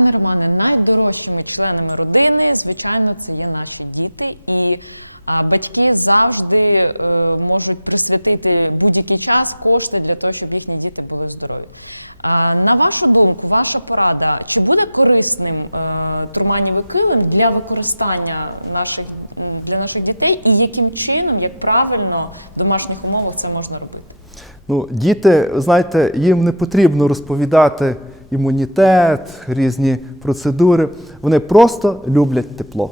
мене найдорожчими членами родини, звичайно, це є наші діти. І батьки завжди е, можуть присвятити будь-який час кошти для того, щоб їхні діти були здорові. На вашу думку, ваша порада, чи буде корисним е, турманівий килим для використання наших для наших дітей, і яким чином, як правильно в домашніх умовах це можна робити? Ну, діти, знаєте, їм не потрібно розповідати імунітет, різні процедури. Вони просто люблять тепло.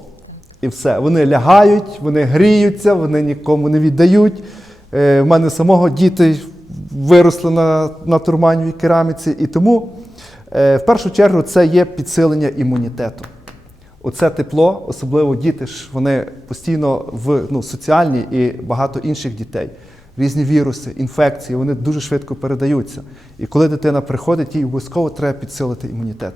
І все. Вони лягають, вони гріються, вони нікому не віддають. Е, в мене самого діти виросли на, на турманівій кераміці, і тому е, в першу чергу це є підсилення імунітету. Оце тепло, особливо діти ж вони постійно в ну, соціальні і багато інших дітей. Різні віруси, інфекції, вони дуже швидко передаються. І коли дитина приходить, їй обов'язково треба підсилити імунітет.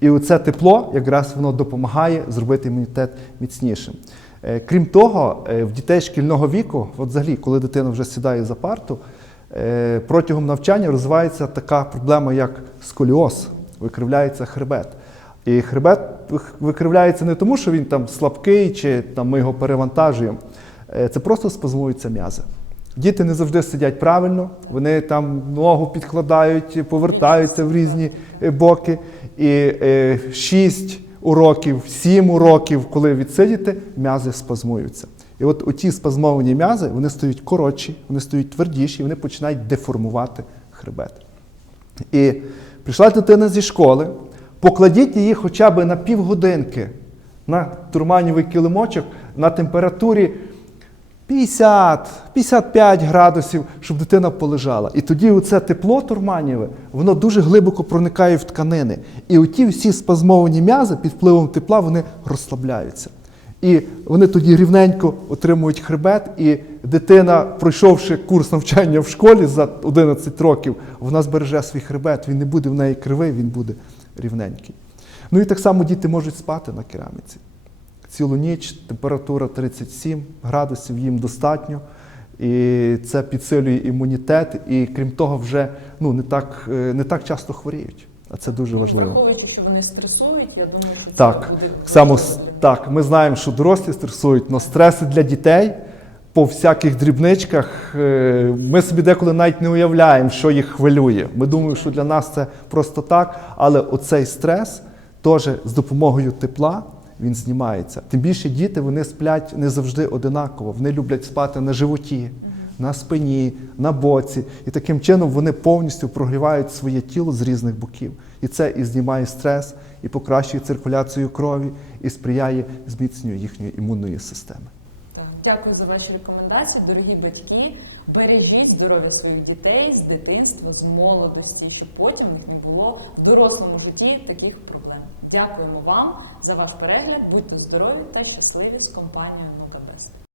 І оце тепло якраз воно допомагає зробити імунітет міцнішим. Е, Крім того, е, в дітей шкільного віку, от взагалі, коли дитина вже сідає за парту, е, протягом навчання розвивається така проблема, як сколіоз, викривляється хребет. І хребет викривляється не тому, що він там слабкий чи там, ми його перевантажуємо. Це просто спазмуються м'язи. Діти не завжди сидять правильно, вони там ногу підкладають, повертаються в різні е, боки. І е, 6 уроків, 7 уроків, коли відсидіти, м'язи спазмуються. І от оті спазмовані м'язи вони стають коротші, вони стають твердіші, вони починають деформувати хребет. І прийшла дитина зі школи, покладіть її хоча б на півгодинки на турманівий килимочок на температурі 50-55 градусів, щоб дитина полежала. І тоді оце тепло турманіве, воно дуже глибоко проникає в тканини. І оті всі спазмовані м'язи під впливом тепла вони розслабляються. І вони тоді рівненько отримують хребет, і дитина, пройшовши курс навчання в школі за 11 років, вона збереже свій хребет, він не буде в неї кривий, він буде рівненький. Ну і так само діти можуть спати на кераміці. Цілу ніч температура 37 градусів їм достатньо. І це підсилює імунітет, і крім того, вже ну, не, так, е, не так часто хворіють. А це дуже важливо. Враховуючи, що вони стресують, я думаю, що це буде само, так, ми знаємо, що дорослі стресують, але стреси для дітей по всяких дрібничках. е, Ми собі деколи навіть не уявляємо, що їх хвилює. Ми думаємо, що для нас це просто так, але оцей стрес теж з допомогою тепла він знімається. Тим більше діти вони сплять не завжди одинаково. Вони люблять спати на животі, на спині, на боці. І таким чином вони повністю прогрівають своє тіло з різних боків. І це і знімає стрес, і покращує циркуляцію крові, і сприяє зміцненню їхньої імунної системи. Дякую за ваші рекомендації, дорогі батьки. Бережіть здоров'я своїх дітей з дитинства, з молодості, щоб потім не було в дорослому житті таких проблем. Дякуємо вам за ваш перегляд. Будьте здорові та щасливі з компанією Нука Бест.